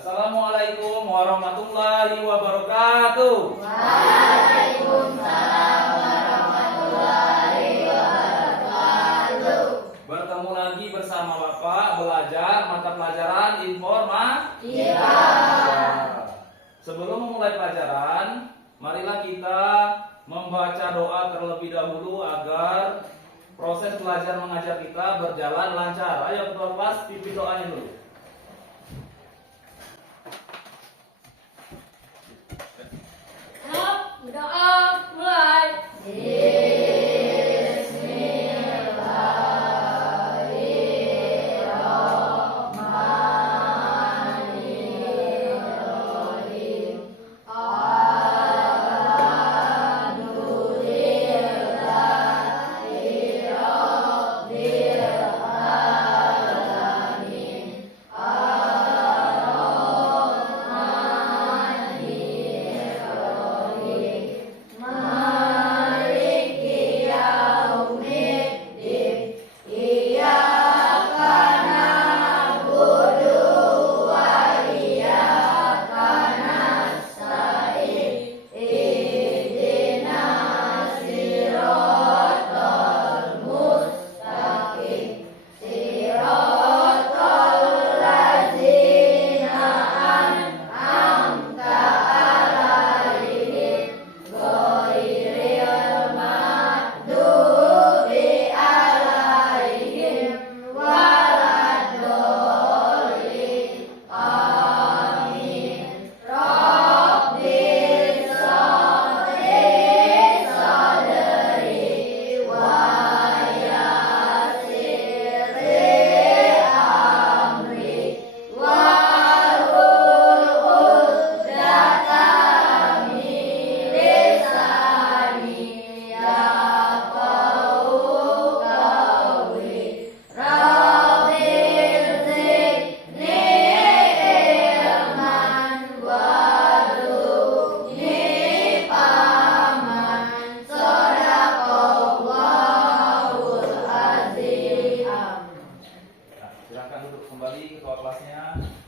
Assalamualaikum warahmatullahi wabarakatuh. Waalaikumsalam warahmatullahi wabarakatuh. Bertemu lagi bersama Bapak belajar mata pelajaran informatika. Sebelum memulai pelajaran, marilah kita membaca doa terlebih dahulu agar proses belajar mengajar kita berjalan lancar. Ayo ketua kelas pimpin doanya dulu. Berdoa mulai.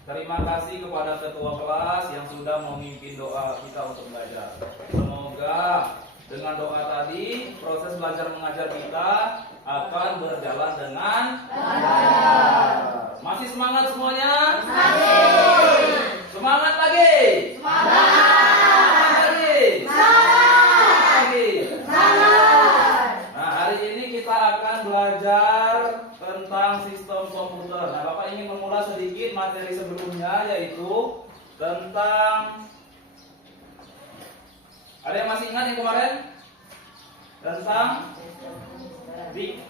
Terima kasih kepada ketua kelas yang sudah memimpin doa kita untuk belajar. Semoga dengan doa tadi proses belajar mengajar kita akan berjalan dengan lancar. Masih semangat semuanya? Masih. Semangat lagi? Semangat lagi? Semangat lagi? Semangat. Nah, hari ini kita akan belajar tentang sistem komputer. Nah, Bapak ingin memulai sedikit materi sebelumnya, yaitu tentang, ada yang masih ingat yang kemarin? Tentang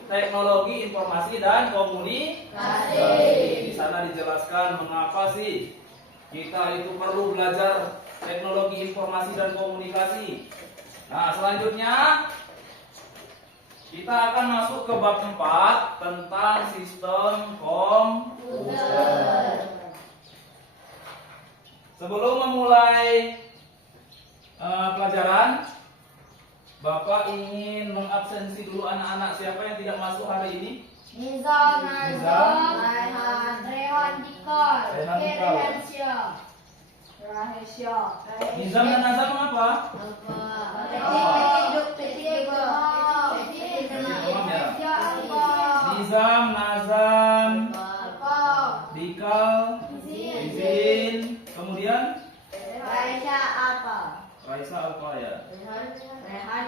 teknologi informasi dan komunikasi. Di sana dijelaskan mengapa sih kita itu perlu belajar teknologi informasi dan komunikasi. Nah, selanjutnya kita akan masuk ke bab 4 tentang sistem komputer. Sebelum memulai pelajaran, Bapak ingin mengabsensi dulu anak-anak. Siapa yang tidak masuk hari ini? Nizam, Nizam, Rehan Dikal, Rehan Dikal. Rahasia. Nizam dan Nazam mengapa? Nizam, Nazam, Dikal, Izin, kemudian Rahasia apa? Raisa Alfa ya. Rehan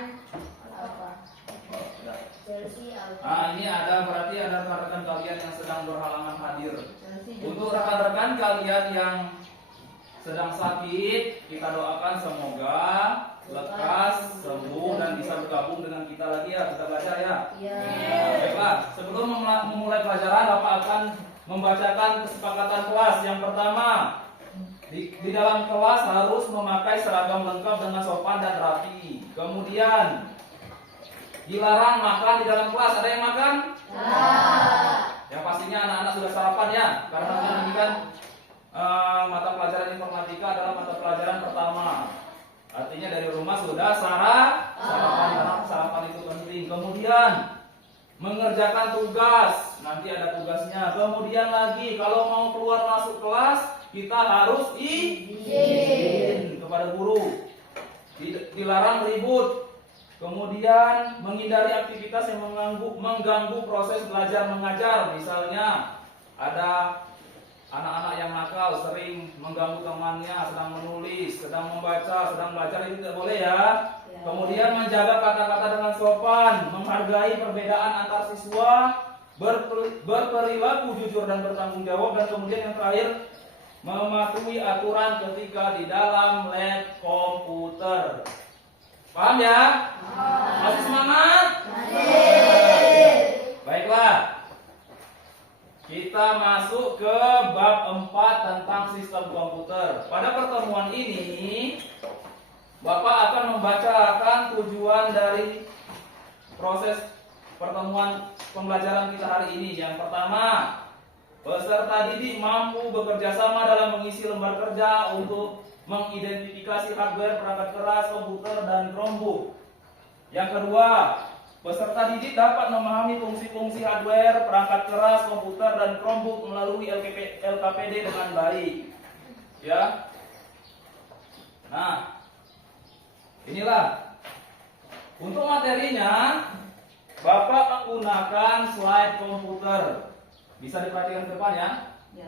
apa? Ya. Chelsea apa? Nah, ini ada berarti ada rekan-rekan kalian yang sedang berhalangan hadir. Untuk rekan-rekan kalian yang sedang sakit, kita doakan semoga lekas sembuh dan bisa bergabung dengan kita lagi ya, kita belajar ya. Nah, baiklah, sebelum memulai pelajaran, Bapak akan membacakan kesepakatan kelas. Yang pertama, di dalam kelas harus memakai seragam lengkap dengan sopan dan rapi. Kemudian dilarang makan di dalam kelas. Ada yang makan? Yang pastinya anak-anak sudah sarapan ya, karena ini kan mata pelajaran informatika adalah mata pelajaran pertama. Artinya dari rumah sudah sarapan, karena sarapan itu penting. Kemudian mengerjakan tugas, nanti ada tugasnya. Kemudian lagi kalau mau keluar masuk kelas kita harus izin kepada guru. Dilarang ribut. Kemudian menghindari aktivitas yang mengganggu proses belajar mengajar. Misalnya ada anak-anak yang nakal sering mengganggu temannya sedang menulis, sedang membaca, sedang belajar, itu tidak boleh ya. Kemudian menjaga kata-kata dengan sopan, menghargai perbedaan antar siswa, berperilaku jujur dan bertanggung jawab, dan kemudian yang terakhir mematuhi aturan ketika di dalam lab komputer. Paham ya? Masih semangat? Baiklah. Kita masuk ke bab 4 tentang sistem komputer. Pada pertemuan ini, Bapak akan membacakan tujuan dari proses pertemuan pembelajaran kita hari ini. Yang pertama, peserta didik mampu bekerja sama dalam mengisi lembar kerja untuk mengidentifikasi hardware, perangkat keras, komputer, dan Chromebook. Yang kedua, peserta didik dapat memahami fungsi-fungsi hardware, perangkat keras, komputer, dan Chromebook melalui LKPD dengan baik. Ya. Nah, inilah untuk materinya. Bapak menggunakan slide komputer. Bisa diperhatikan ke depan ya.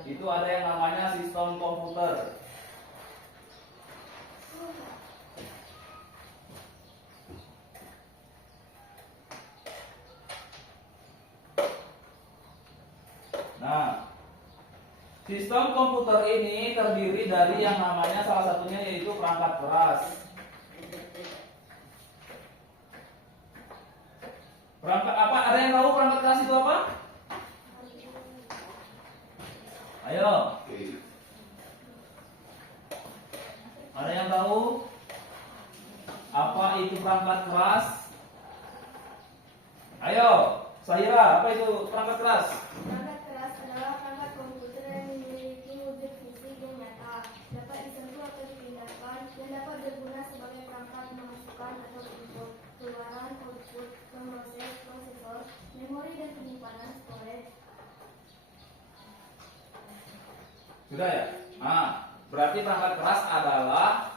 Itu ada yang namanya sistem komputer. Nah, sistem komputer ini terdiri dari yang namanya salah satunya yaitu perangkat keras. Perangkat apa? Ada yang tahu perangkat keras itu apa? Ayo. Ada yang tahu apa itu perangkat keras? Ayo, Sahira, apa itu perangkat keras? Perangkat keras adalah perangkat komputer yang memiliki wujud fisik yang nyata, dapat disentuh atau dipindahkan, dan dapat berguna sebagai perangkat memasukkan atau input, keluaran, output, pemroses, prosesor, memori, dan penyimpanan storage. Sudah ya? Nah, berarti perangkat keras adalah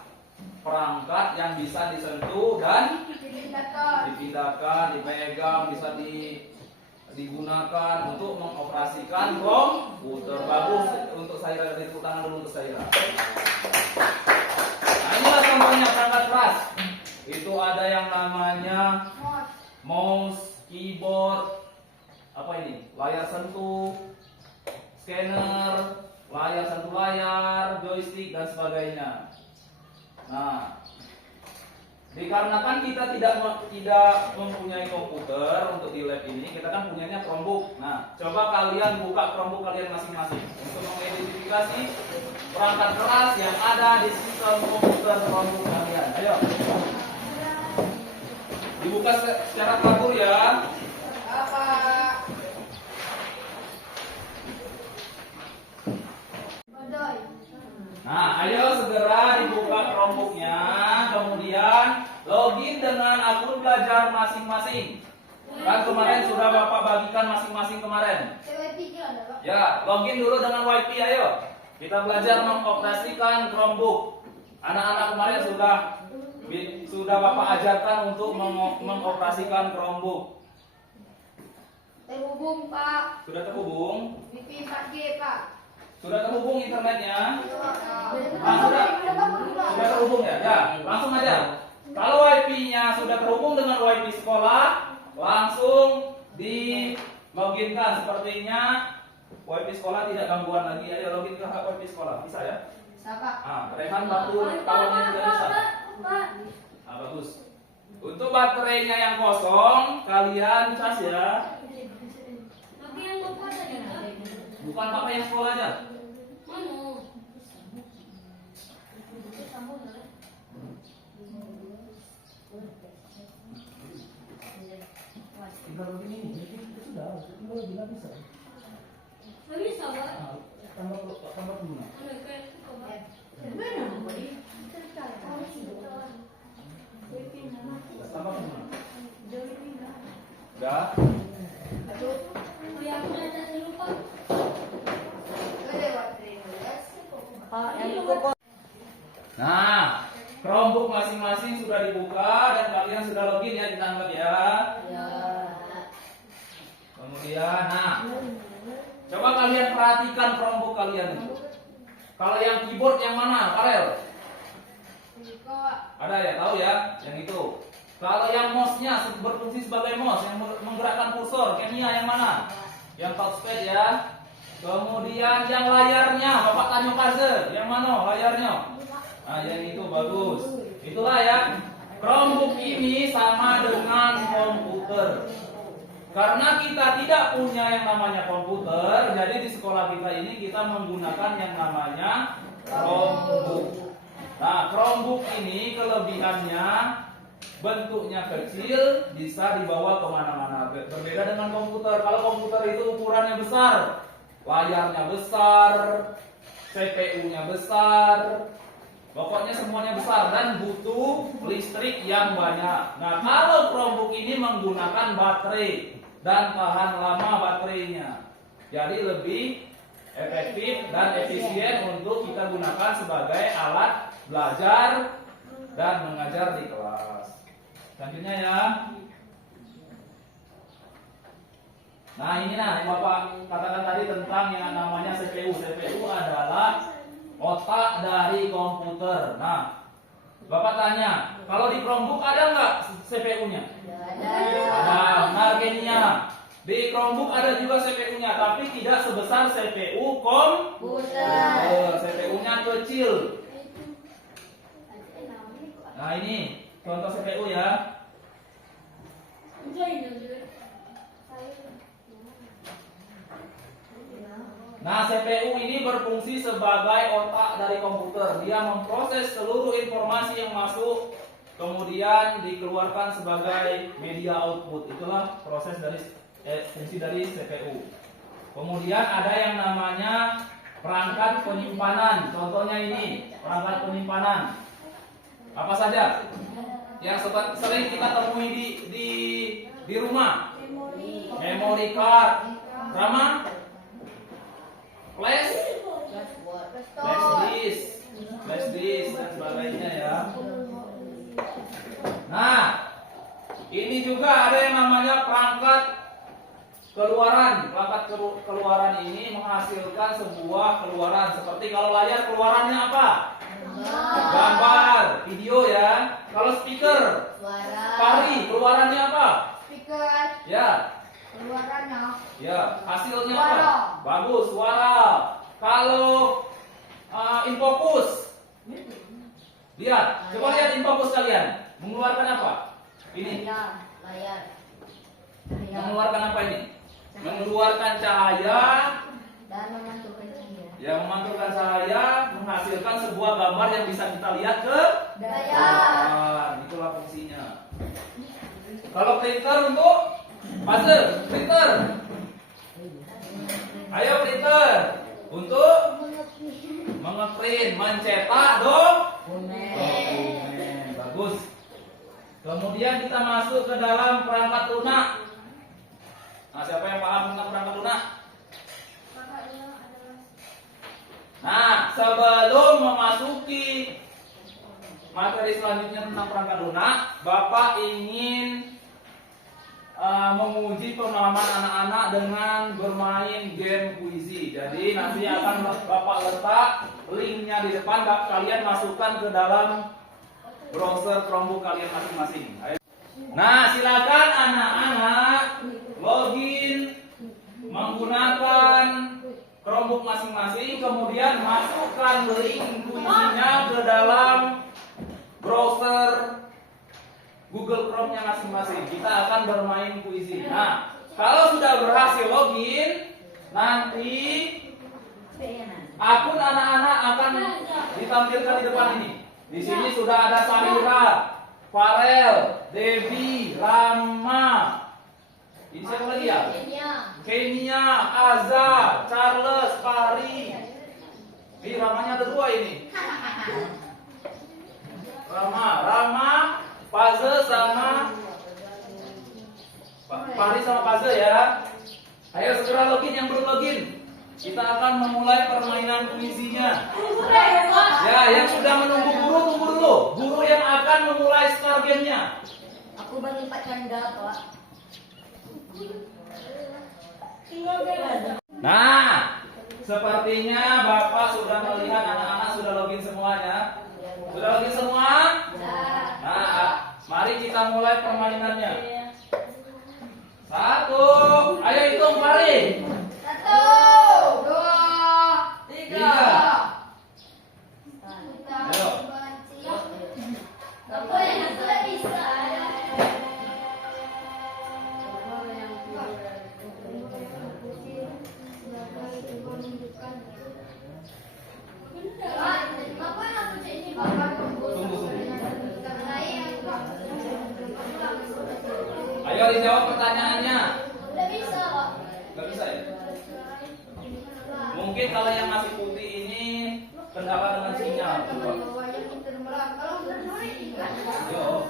perangkat yang bisa disentuh dan dipindahkan, dipegang, bisa digunakan untuk mengoperasikan komputer. Bagus untuk Sahira, dari tepuk tangan dulu untuk Sahira. Nah, inilah contohnya perangkat keras. Itu ada yang namanya mouse, keyboard, apa ini? Layar sentuh, scanner, layar sentuh layar, joystick, dan sebagainya. Nah, dikarenakan kita tidak mempunyai komputer untuk di lab ini, kita kan punyanya Chromebook. Nah, coba kalian buka Chromebook kalian masing-masing untuk mengidentifikasi perangkat keras yang ada di sistem komputer Chromebook kalian. Ayo, dibuka secara teratur ya. Apa? Nah, ayo segera dibuka Chromebooknya, kemudian login dengan akun belajar masing-masing. Kan kemarin sudah Bapak bagikan masing-masing kemarin. Ya, login dulu dengan WiFi, ayo. Kita belajar mengoperasikan Chromebook. Anak-anak kemarin sudah Bapak ajarkan untuk mengoperasikan Chromebook. Terhubung, Pak. Sudah terhubung? Wifi 4G, Pak. Sudah terhubung internetnya? Sudah Terhubung ya? Ya, langsung aja. Kalau WiFi-nya sudah terhubung dengan WiFi sekolah, langsung di loginkan. Sepertinya WiFi sekolah tidak gangguan lagi. Ayo login ke WiFi sekolah, bisa ya? Bisa, Pak. Nah, Rehan waktu kawannya sudah bisa. Nah, bagus. Untuk baterainya yang kosong, kalian cas ya. Bukan Bapak yang sekolah aja. Tinggal begini, jadi sudah bilang bisa. Bisa, Pak. Tambah guna. Tambah guna. Udah. Nah, Chromebook masing-masing sudah dibuka dan kalian sudah login ya, ditangkap ya. Kemudian, nah, coba kalian perhatikan Chromebook kalian itu. Kalau yang keyboard yang mana, Farel? Ada ya, tahu ya, yang itu. Kalau yang mouse-nya berfungsi sebagai mouse, yang menggerakkan kursor, Kenia yang mana? Yang touchpad ya. Kemudian yang layarnya, Bapak tanya puzzle, yang mana layarnya? Nah, yang itu bagus. Itulah ya. Chromebook ini sama dengan komputer. Karena kita tidak punya yang namanya komputer, jadi di sekolah kita ini kita menggunakan yang namanya Chromebook. Nah, Chromebook ini kelebihannya bentuknya kecil, bisa dibawa kemana-mana. Berbeda dengan komputer. Kalau komputer itu ukurannya besar, layarnya besar, CPU-nya besar, pokoknya semuanya besar dan butuh listrik yang banyak. Nah, kalau Chromebook ini menggunakan baterai dan tahan lama baterainya, jadi lebih efektif dan efisien untuk kita gunakan sebagai alat belajar dan mengajar di kelas. Selanjutnya ya. Nah, ini yang Bapak katakan tadi tentang yang namanya CPU. CPU adalah otak dari komputer. Nah, Bapak tanya, kalau di Chromebook ada nggak CPU-nya? Ada. Benar, Kenia. Di Chromebook ada juga CPU-nya, tapi tidak sebesar CPU komputer. CPU-nya kecil. Nah, ini contoh CPU ya. Nah, CPU ini berfungsi sebagai otak dari komputer. Dia memproses seluruh informasi yang masuk, kemudian dikeluarkan sebagai media output. Itulah proses dari fungsi dari CPU. Kemudian ada yang namanya perangkat penyimpanan. Contohnya ini, perangkat penyimpanan. Apa saja yang sering kita temui di rumah? Memory card, sama flash disk dan sebagainya ya. Nah, ini juga ada yang namanya perangkat keluaran. Perangkat keluaran ini menghasilkan sebuah keluaran. Seperti kalau layar keluarannya apa? Gambar, video ya. Kalau speaker, Pari, keluarannya apa? Speaker. Ya. Keluarannya. Ya, hasilnya Suara. apa? Bagus, suara. Kalau infocus, lihat, coba lihat infocus kalian. Mengeluarkan apa? Ini. Layar. Mengeluarkan apa ini? Mengeluarkan cahaya. Dan memantulkan cahaya. Yang memantulkan cahaya menghasilkan sebuah gambar yang bisa kita lihat ke Layar. itulah fungsinya. Kalau printer untuk puzzle, printer. Ayo printer untuk mengeprint, mencetak dokumen. Bagus. Kemudian kita masuk ke dalam perangkat lunak. Nah, siapa yang paham tentang perangkat lunak? Nah, sebelum memasuki materi selanjutnya tentang perangkat lunak, Bapak ingin menguji pemahaman anak-anak dengan bermain game Quizy. Jadi nanti akan Bapak letak linknya di depan, kalian masukkan ke dalam browser Chromebook kalian masing-masing. Nah, silakan anak-anak login menggunakan Chromebook masing-masing, kemudian masukkan link Quizy-nya ke dalam browser Google Chrome-nya masing-masing. Kita akan bermain Quizy. Nah, kalau sudah berhasil login, nanti akun anak-anak akan ditampilkan di depan ini. Di sini sudah ada Sahira, Farel, Devi, Rama. Ini siapa lagi ya? Kenia, Aza, Charles, Pari. Ini Ramanya ada 2 ini. Rama, Puzzle sama Pari sama Puzzle ya. Ayo segera login yang belum login. kita akan memulai permainan puisinya. Ya, yang sudah menunggu guru tunggu dulu. Guru yang akan memulai start game-nya. Aku baru 4 canda, Pak. Nah, sepertinya Bapak sudah melihat anak-anak sudah login semuanya. Sudah login semua? Nah, mari kita mulai permainannya. 1, ayo hitung Fari. 1, 2, 3. 3. Ayo. Apa yang sudah bisa? Ayo dijawab pertanyaannya. Udah bisa, Pak. Gak bisa ya? Mungkin kalau yang masih putih ini kendala dengan sinyal. Coba. Yo.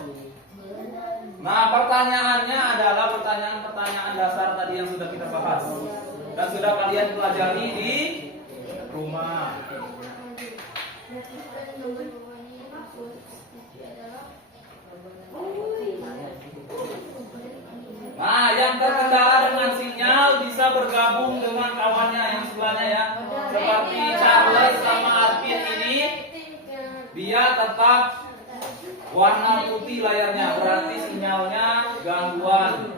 Nah, pertanyaannya adalah pertanyaan-pertanyaan dasar tadi yang sudah kita bahas dan sudah kalian pelajari di rumah. Nah, yang terkendala dengan sinyal bisa bergabung dengan kawannya yang sebelahnya ya. Seperti Charles sama Arvin ini, dia tetap warna putih layarnya, berarti sinyalnya gangguan.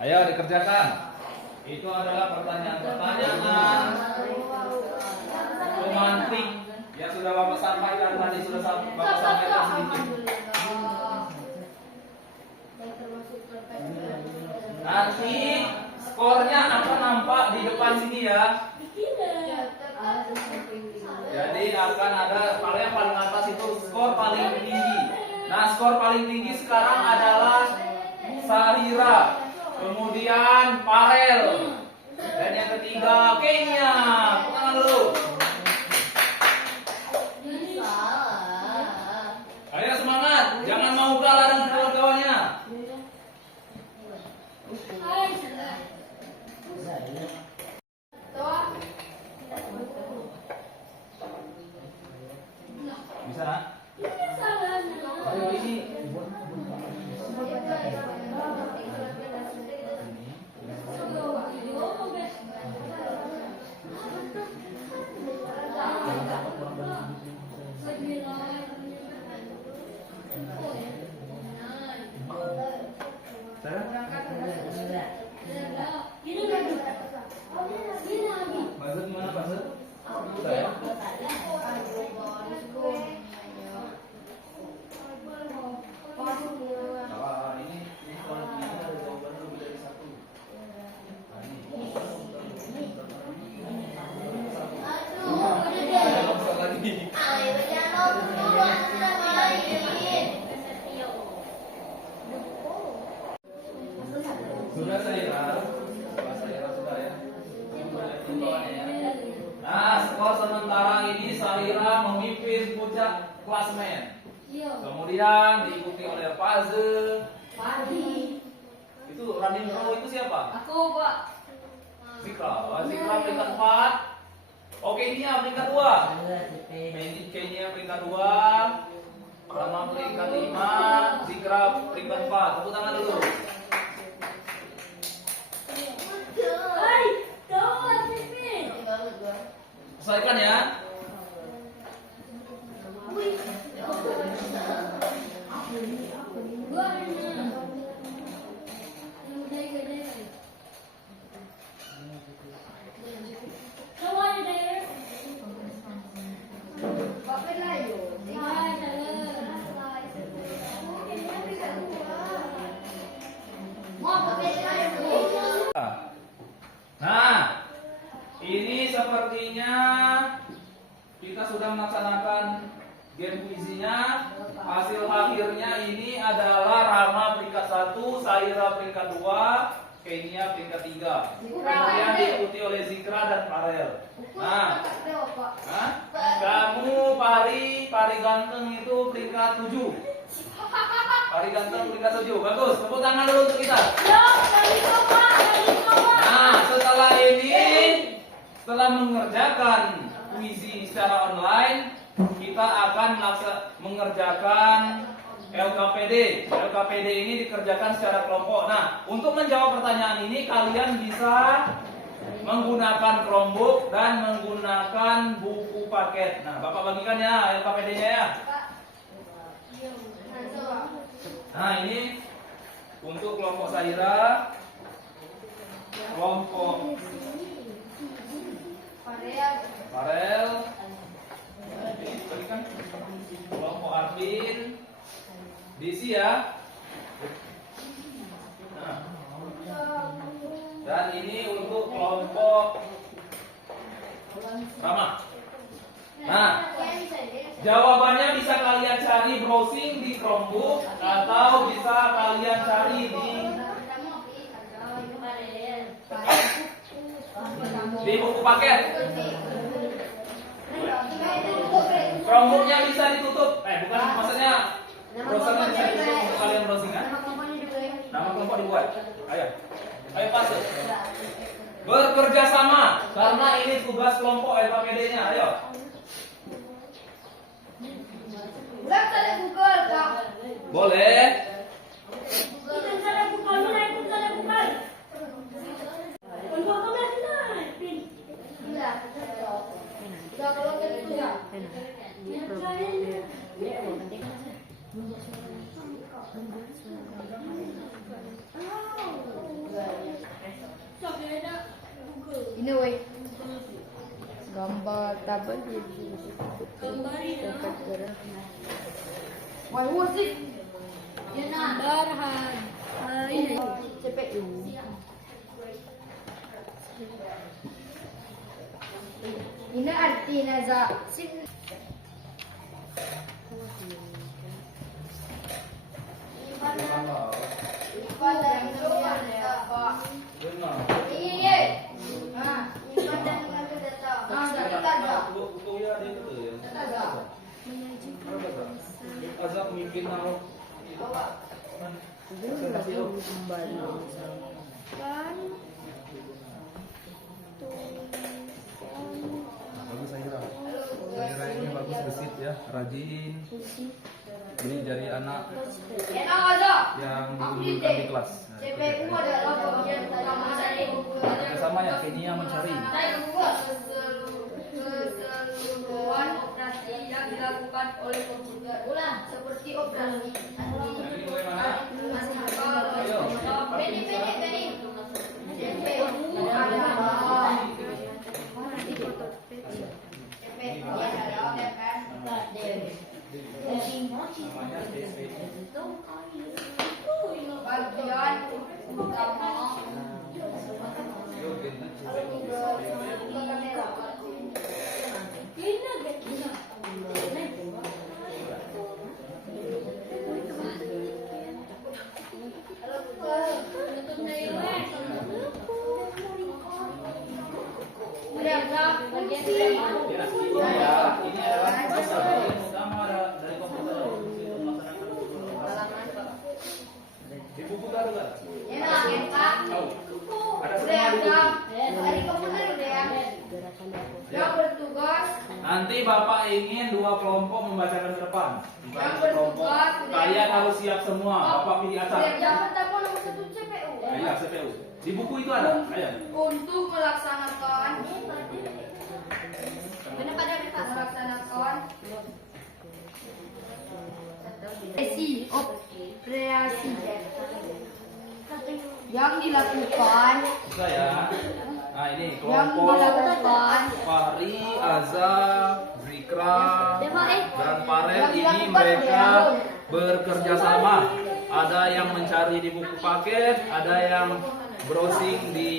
Ayo dikerjakan. Itu adalah pertanyaan-pertanyaan romantik yang sudah Bapak sampaikan tadi, sudah Bapak sampaikan sedikit. Nanti skornya akan nampak di depan sini ya. Jadi akan ada, kalau yang paling atas itu skor paling tinggi. Nah, skor paling tinggi sekarang adalah Sahira, kemudian Farel, dan yang ketiga Kenya. Tangan dulu. Ayo semangat, jangan mau kalah dengan kawan-kawannya. Bisa? Ayo ini. Buzzer gimana buzzer? Bisa ya? Ini kalau ada jawaban lebih dari satu. Sudah saya sudah ya. Nah, skor sementara ini Sahira memimpin puncak klasemen. Kemudian diikuti oleh Paze. Pagi. Itu running row itu siapa? Aku, Pak. Zikra. Zikra peringkat 4. Oke, ini peringkat 2. Kenya peringkat 2. Rama peringkat 5. Zikra peringkat 4. Tepuk tangan dulu. Selesaikan ya. Nah, ini sepertinya kita sudah melaksanakan game kuisinya. Hasil akhirnya ini adalah Rama peringkat 1, Saira peringkat 2, Kenia peringkat 3. Kemudian diikuti oleh Zikra dan Farel. Nah, kamu Pari ganteng itu peringkat 7. Pari ganteng peringkat 7. Bagus, tepuk tangan dulu untuk kita. Nah, setelah ini, setelah mengerjakan kuisi secara online, kita akan mengerjakan LKPD. LKPD ini dikerjakan secara kelompok. Nah, untuk menjawab pertanyaan ini kalian bisa menggunakan Chromebook dan menggunakan buku paket. Nah, Bapak bagikan ya LKPD-nya ya. Nah, ini untuk kelompok Saira, kelompok Farel, berikan kelompok Arvin, Disi ya. Nah, dan ini untuk kelompok Rama. Nah, jawabannya bisa kalian cari browsing di Chromebook atau bisa kalian cari di buku paket. Chromebooknya bisa ditutup. Bukan maksudnya browsernya bisa ditutup untuk kalian browsing kan? Nama kelompok dibuat. Ayo pasuk. Bekerja sama karena ini tugas kelompok LKPD-nya. Ayo. Boleh. Ini woi. Gambar tabel di Wah, musik. Barhan. Ini CPU. Ini artinya za. Iya. Nah, Azab mimpin naruh. Bagus Saira. Saira ini bagus gesit ya, rajin. Ini dari anak yang diunggulkan di kelas. CPU adalah bagian Bersama ya, Kenia mencari. keseluruhan operasi yang dilakukan oleh komputer. Ulang seperti operasi bagian utama Ini adalah bagian utama dari komputer untuk melaksanakan halaman Nanti Bapak ingin 2 kelompok membacakan ke depan. Bukan Yang kelompok. bertugas, Kalian harus siap semua. Bapak pilih acak. Yang pertama nomor 1 CPU. Iya, CPU. Di buku itu ada. Ayo. Untuk melaksanakan melaksanakan operasi yang dilakukan Bisa ya. Nah, ini yang kelompok dilakukan Fahri, Azza, Zikra, dan Farel Yang ini dilakukan mereka oleh bekerja sama. Ada yang mencari di buku paket, ada yang browsing di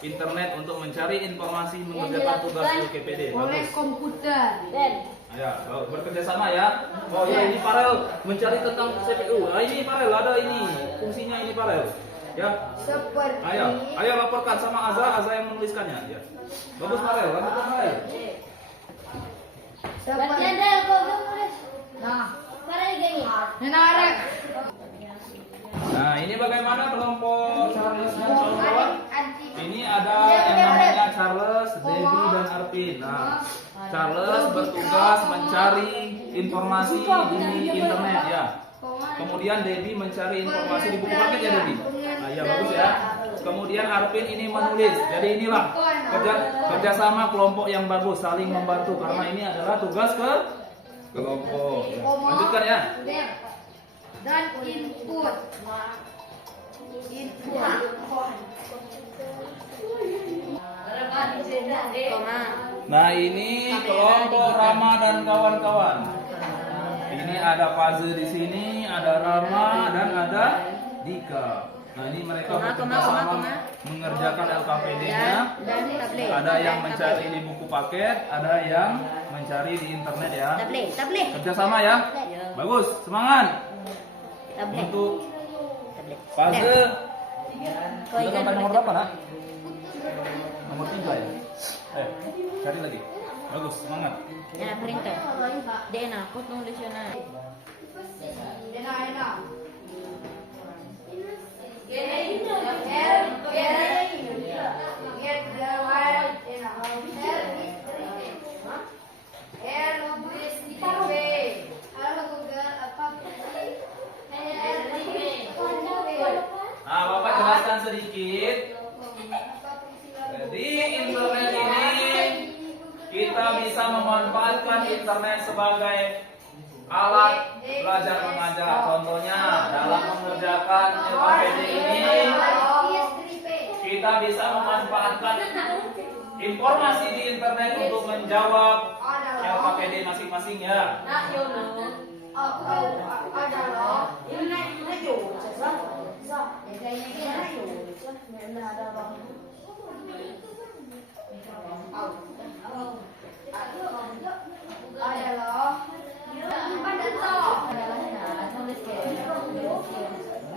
internet untuk mencari informasi mengerjakan tugas LKPD. oleh Bagus. komputer. Ya, bekerja sama ya. Oh ya, ini Farel mencari tentang CPU. Ah, ini Farel ada ini fungsinya ini Farel. Ya. Seperti Ayo laporkan sama Azza yang menuliskannya. Ya. Bagus Farel, lanjutkan Farel. seperti nah, menarik Nah, ini bagaimana kelompok Charles dan kawan-kawan? anti Ini ada yang namanya Charles, Debbie, dan Arvin. Nah, Charles bertugas mencari informasi di internet ya. Kemudian Debbie mencari informasi di buku paket ya Debbie. Nah, ya bagus ya. Kemudian Arvin ini menulis. Jadi inilah kerjasama kelompok yang bagus, saling membantu karena ini adalah tugas ke kelompok. Ya. Lanjutkan ya. dan input Nah, ini kelompok Rama dan kawan-kawan. Ini ada Faze di sini, ada Rama dan ada Dika. Nah, ini mereka bekerja sama mengerjakan LKPD-nya. Ada yang mencari di buku paket, ada yang mencari di internet ya. Kerja sama ya. Bagus, semangat. Untuk Faze. Kita dapat nomor berapa, Nak? Nomor 3 ya. Cari lagi. Bagus, semangat. Ya, perintah. Dia nakut nulis yun na. Nah, Bapak jelaskan sedikit. Jadi internet ini kita bisa memanfaatkan internet sebagai alat belajar mengajar. Contohnya dalam mengerjakan LKPD ini kita bisa memanfaatkan informasi di internet untuk menjawab LKPD masing-masing ya.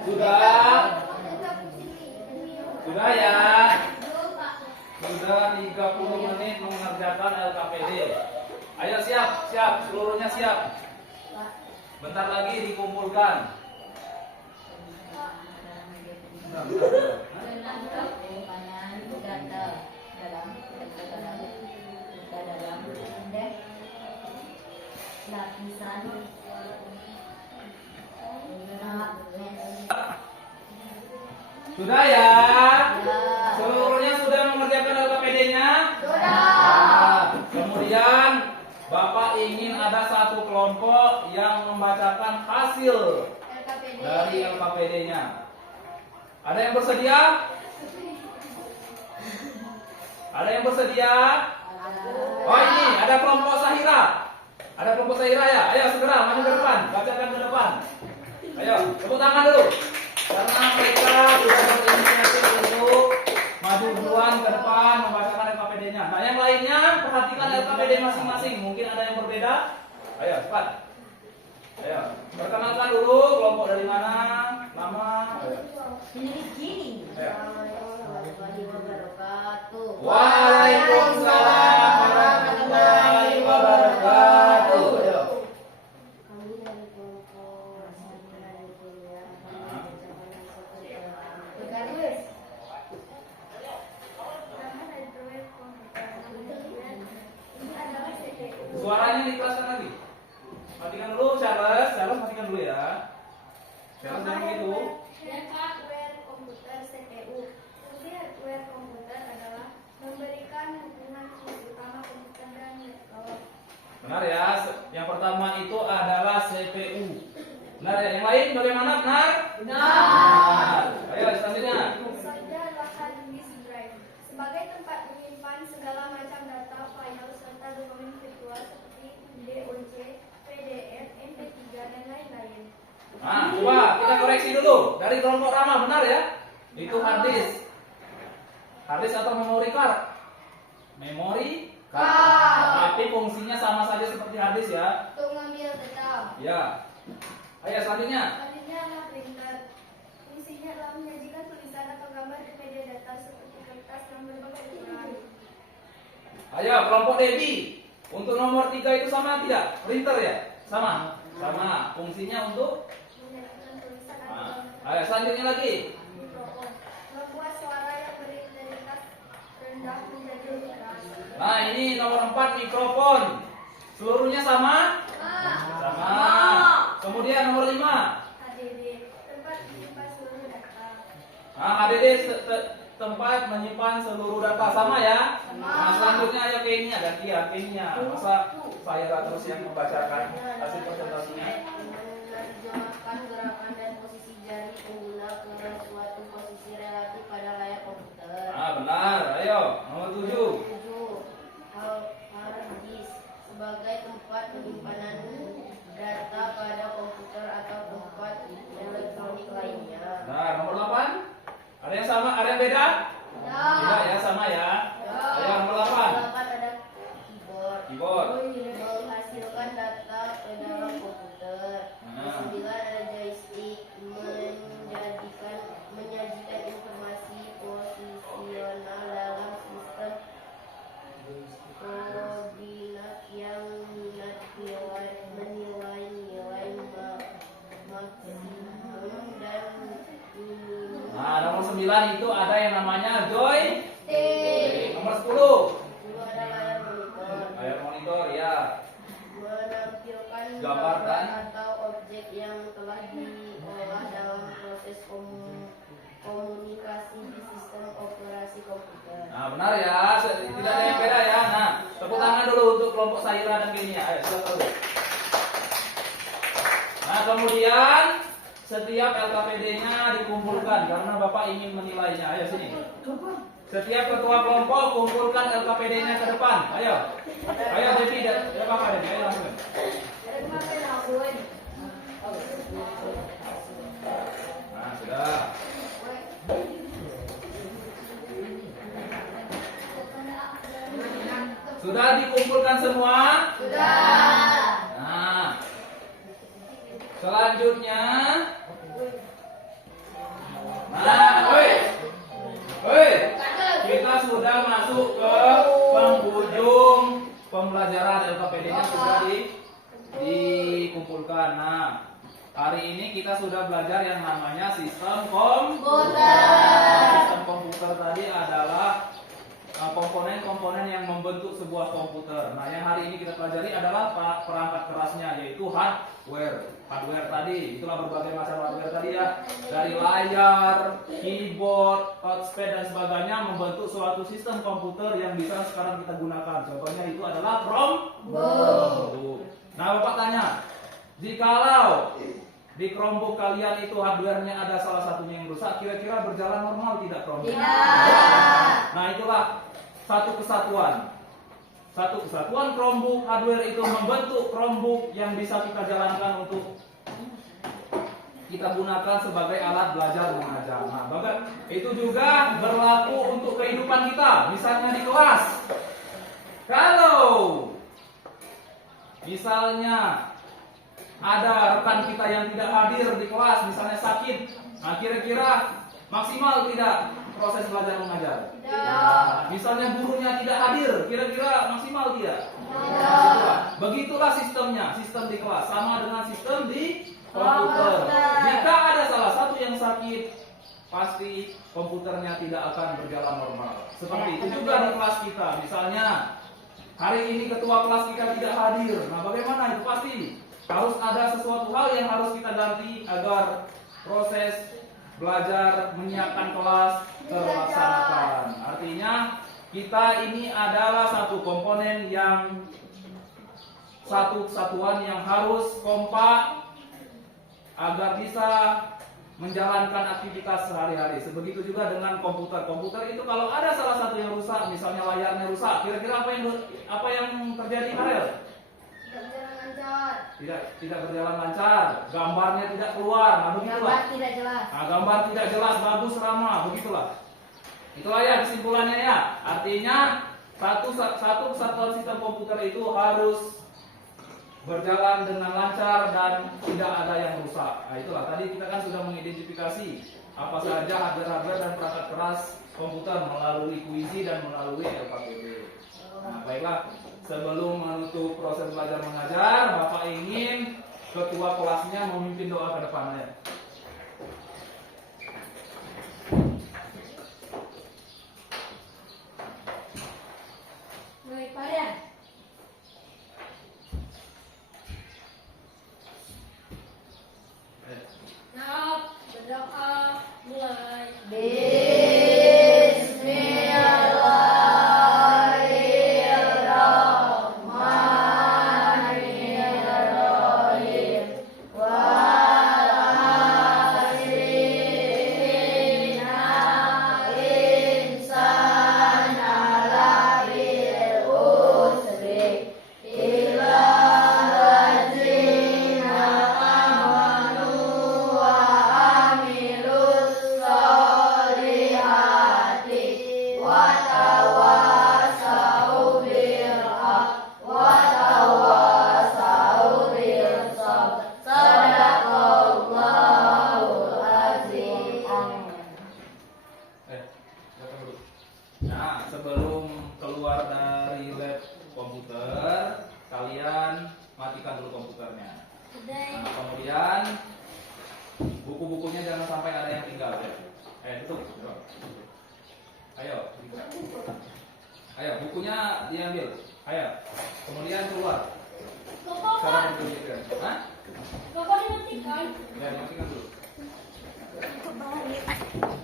Sudah? Sudah ya? Sudah 30 menit mengerjakan LKPD. Ayo siap, seluruhnya siap. Bentar lagi dikumpulkan. Sudah ya? Seluruhnya sudah mengerjakan LKPD-nya? Sudah. Kemudian Bapak ingin ada satu kelompok yang membacakan hasil dari LKPD-nya. Ada yang bersedia? Ada yang bersedia? Oh ini ada kelompok Sahira. Ada kelompok Sahira ya? Ayo segera maju ke depan, bacakan ke depan. Ayo, tepuk tangan dulu. Karena mereka sudah berinisiatif untuk maju duluan ke depan membacakan LKPD-nya. Nah, yang lainnya perhatikan LKPD masing-masing. Mungkin ada yang berbeda. Ayo, cepat. Ayo, perkenalkan dulu kelompok dari mana, nama. Ayo. Waalaikumsalam warahmatullahi wabarakatuh. Ayo. Ini adalah CPU. Suaranya dikeraskan lagi. Matikan dulu, Charles. Charles matikan dulu ya. Charles jangan begitu. Hardware komputer CPU. Fungsi hardware komputer adalah memberikan hubungan fungsi utama komputer dan laptop. Benar ya. Yang pertama itu adalah CPU. Benar ya. Yang lain bagaimana? Benar? Benar. Ayo selanjutnya. Selanjutnya adalah hard disk drive. Sebagai tempat menyimpan segala macam data, file, serta dokumen virtual seperti DOC, PDF, MP3, dan lain-lain. Nah, coba kita koreksi dulu. Dari kelompok Rama, benar ya? Itu hard disk. Hard disk atau memory card? Memory card. Tapi fungsinya sama saja seperti hard disk ya. Untuk mengambil data. Ya. Ayo selanjutnya. Selanjutnya adalah printer. Fungsinya adalah menyajikan tulisan atau gambar ke media data seperti kertas yang berbagai ukuran. Ayo kelompok Debbie. Untuk nomor 3 itu sama tidak? Printer ya? Sama. Sama. Fungsinya untuk Menyajikan tulisan atau nah. gambar. Ayo selanjutnya lagi. Mikrofon. Membuat suara yang berintensitas rendah menjadi lebih keras. Nah, ini nomor 4 mikrofon. Seluruhnya sama? Sama. Kemudian nomor 5. HDD. Tempat menyimpan seluruh data. Nah, HDD tempat menyimpan seluruh data sama ya? Nah, selanjutnya ayo Kenia, gantian Kenia. Masa saya terus yang membacakan hasil presentasinya? Menerjemahkan gerakan dan posisi jari pengguna ke suatu posisi relatif pada layar komputer. Nah, benar. Ayo, nomor 7. 7. Hard disk sebagai tempat penyimpanan data pada komputer atau tempat elektronik lainnya. Nah, nomor 8. Ada yang sama, ada yang beda? Tidak ya, sama ya. Ayo nomor 8. 8 ada keyboard. Keyboard. Menghasilkan data ke dalam komputer. Nah. 9 ada joystick, menyajikan informasi posisional dalam sistem koordinat yang menilai nilai maksimum dan minimum. Nah, nomor 9 itu ada yang namanya joystick. Nomor 10. Dulu ada layar monitor. Layar monitor ya. Menampilkan Gambar dan atau objek yang telah diolah dalam proses komunikasi di sistem operasi komputer. Nah, benar ya. Tidak ada yang beda ya. Nah, tepuk tangan dulu untuk kelompok Saira dan Kenia. Ayo, silakan dulu. Nah, kemudian setiap LKPD-nya dikumpulkan karena Bapak ingin menilainya. Ayo sini. Setiap ketua kelompok kumpulkan LKPD-nya ke depan. Ayo. Ayo Devi, ya Bapak Devi, ayo langsung. Nah, sudah. Sudah dikumpulkan semua? Sudah. Nah. Selanjutnya. Nah, kita sudah masuk ke penghujung pembelajaran. LKPD-nya sudah dikumpulkan. Nah, hari ini kita sudah belajar yang namanya sistem komputer. Sistem komputer tadi adalah komponen-komponen yang membentuk sebuah komputer. Nah, yang hari ini kita pelajari adalah perangkat kerasnya, yaitu hardware. Hardware tadi, itulah berbagai macam hardware tadi ya. Dari layar, keyboard, touchpad dan sebagainya membentuk suatu sistem komputer yang bisa sekarang kita gunakan. Contohnya itu adalah Chromebook. Nah, Bapak tanya, jikalau di Chromebook kalian itu hardware-nya ada salah satunya yang rusak, kira-kira berjalan normal tidak Chromebook? Tidak. Nah, itulah satu kesatuan. Satu kesatuan Chromebook hardware itu membentuk Chromebook yang bisa kita jalankan untuk kita gunakan sebagai alat belajar mengajar. Nah, itu juga berlaku untuk kehidupan kita. Misalnya di kelas, kalau misalnya ada rekan kita yang tidak hadir di kelas, misalnya sakit, nah kira-kira maksimal tidak proses belajar mengajar? Nah, misalnya gurunya tidak hadir, kira-kira maksimal tidak? Tidak. Begitulah sistemnya, sistem di kelas sama dengan sistem di komputer. Jika ada salah satu yang sakit, pasti komputernya tidak akan berjalan normal. Seperti itu juga di kelas kita. Misalnya hari ini ketua kelas kita tidak hadir. Nah, bagaimana itu? Pasti harus ada sesuatu hal yang harus kita ganti agar proses belajar menyiapkan kelas terlaksanakan. Artinya kita ini adalah satu komponen yang satu kesatuan yang harus kompak agar bisa menjalankan aktivitas sehari-hari. Sebegitu juga dengan komputer. Komputer itu kalau ada salah satu yang rusak, misalnya layarnya rusak, kira-kira apa yang terjadi, Karel? Tidak berjalan lancar. Tidak berjalan lancar, gambarnya tidak keluar. Nah, begitulah. Gambar tidak jelas. Nah, gambar tidak jelas, bagus, ramah, begitulah. Itulah ya kesimpulannya ya. Artinya satu kesatuan sistem komputer itu harus berjalan dengan lancar dan tidak ada yang rusak. Nah, itulah tadi kita kan sudah mengidentifikasi apa saja hardware dan perangkat keras komputer melalui kuisi dan melalui LKPP. Nah, baiklah, sebelum menutup proses belajar mengajar, Bapak ingin ketua kelasnya memimpin doa ke depannya. Baik, Pak. Nah, berdoa mulai. Nah, sebelum keluar dari lab komputer, kalian matikan dulu komputernya. Nah, kemudian buku-bukunya jangan sampai ada yang tinggal ya. Tutup. Ayo. Ayo, bukunya diambil. Ayo. Kemudian keluar. Sekarang berpikir. Hah? Bapak dimatikan. Ya, matikan dulu.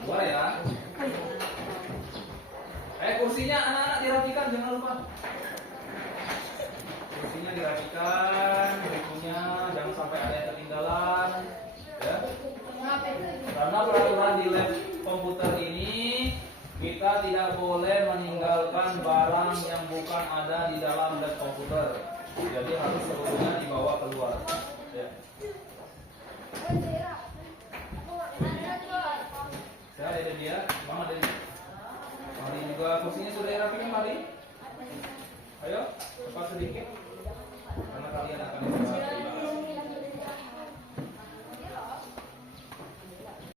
Keluar ya. Kursinya anak-anak dirapikan, jangan lupa. Kursinya dirapikan, bukunya jangan sampai ada yang ketinggalan. Ya. Karena peraturan di lab komputer ini kita tidak boleh meninggalkan barang yang bukan ada di dalam lab komputer. Jadi harus seluruhnya dibawa keluar. Ya. Saya ada dia, mana ada dia? Mari juga kursinya sudah dirapikan, mari. Ayo, cepat sedikit.